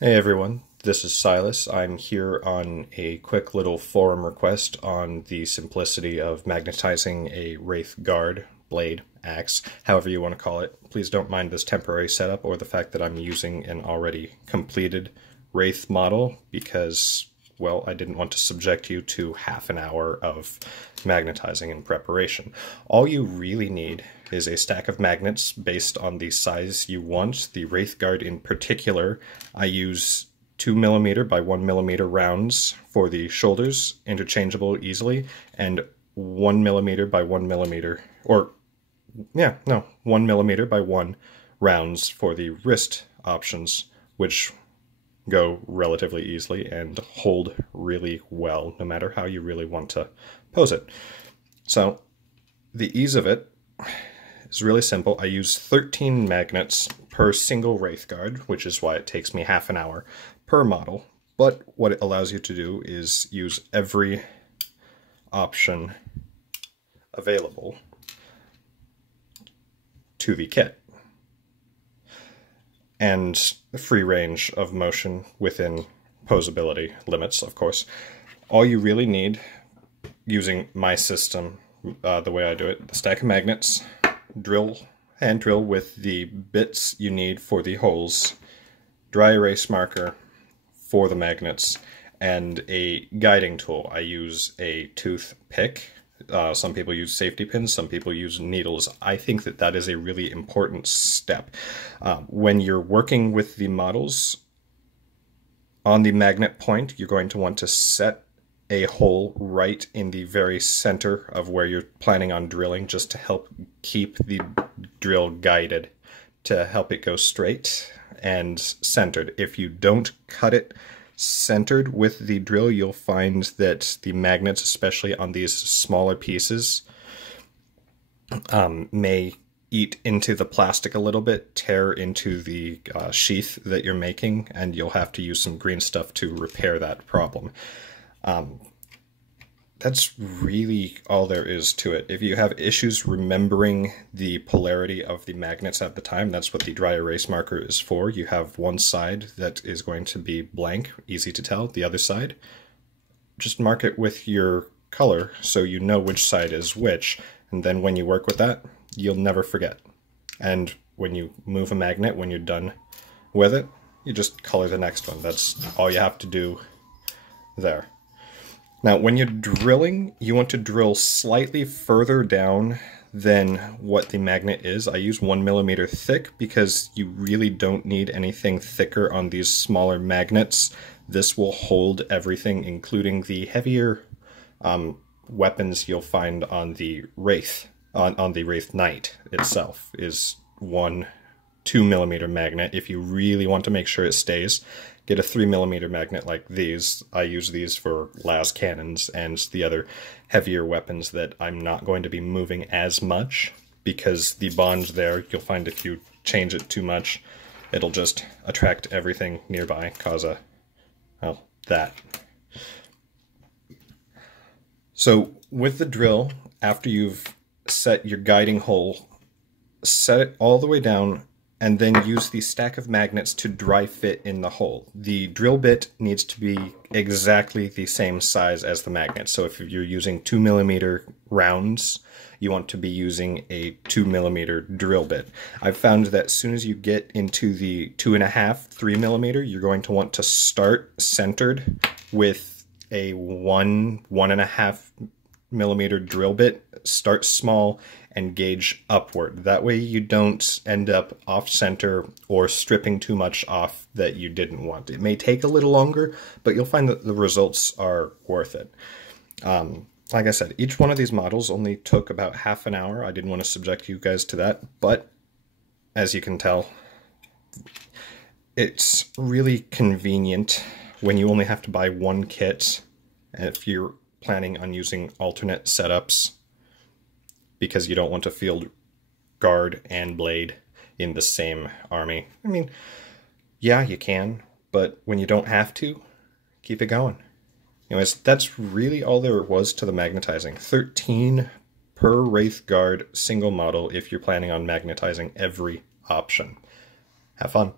Hey everyone, this is Silas. I'm here on a quick little forum request on the simplicity of magnetizing a Wraith guard, blade, axe, however you want to call it. Please don't mind this temporary setup or the fact that I'm using an already completed Wraith model because, well, I didn't want to subject you to half an hour of magnetizing in preparation. All you really need is a stack of magnets based on the size you want. The Wraith Guard in particular, I use 2mm by 1mm rounds for the shoulders, interchangeable easily, and 1mm by 1mm, or, 1mm by 1 rounds for the wrist options, which go relatively easily and hold really well, no matter how you really want to pose it. So, the ease of it is really simple. I use 13 magnets per single Wraith Guard, which is why it takes me half an hour per model. But what it allows you to do is use every option available to the kit. And free range of motion within posability limits, of course. All you really need, using my system, the way I do it, the stack of magnets, hand drill with the bits you need for the holes, dry erase marker for the magnets, and a guiding tool. I use a toothpick. Some people use safety pins, some people use needles. I think that that is a really important step. When you're working with the models, on the magnet point, you're going to want to set a hole right in the very center of where you're planning on drilling, just to help keep the drill guided, to help it go straight and centered. If you don't cut it centered with the drill, you'll find that the magnets, especially on these smaller pieces, may eat into the plastic a little bit, tear into the sheath that you're making, and you'll have to use some green stuff to repair that problem. That's really all there is to it. If you have issues remembering the polarity of the magnets at the time, that's what the dry erase marker is for. You have one side that is going to be blank, easy to tell. The other side, just mark it with your color so you know which side is which, and then when you work with that, you'll never forget. And when you move a magnet, when you're done with it, you just color the next one. That's all you have to do there. Now, when you're drilling, you want to drill slightly further down than what the magnet is. I use 1mm thick because you really don't need anything thicker on these smaller magnets. This will hold everything, including the heavier weapons you'll find on the Wraith. On the Wraith Knight itself is 2mm magnet. If you really want to make sure it stays, get a 3mm magnet like these. I use these for las cannons and the other heavier weapons that I'm not going to be moving as much, because the bond there, you'll find if you change it too much, it'll just attract everything nearby, cause that. So with the drill, after you've set your guiding hole, set it all the way down, and then use the stack of magnets to dry fit in the hole. The drill bit needs to be exactly the same size as the magnet. So if you're using 2mm rounds, you want to be using a 2mm drill bit. I've found that as soon as you get into the 2.5, 3mm, you're going to want to start centered with a 1.5mm drill bit. Start small and gauge upward. That way you don't end up off-center or stripping too much off that you didn't want. It may take a little longer, but you'll find that the results are worth it. Like I said, each one of these models only took about half an hour. I didn't want to subject you guys to that, but as you can tell, it's really convenient when you only have to buy one kit, and if you're planning on using alternate setups, because you don't want to field guard and blade in the same army. I mean, yeah, you can, but when you don't have to, keep it going. Anyways, that's really all there was to the magnetizing. 13 per Wraith Guard, single model, if you're planning on magnetizing every option. Have fun.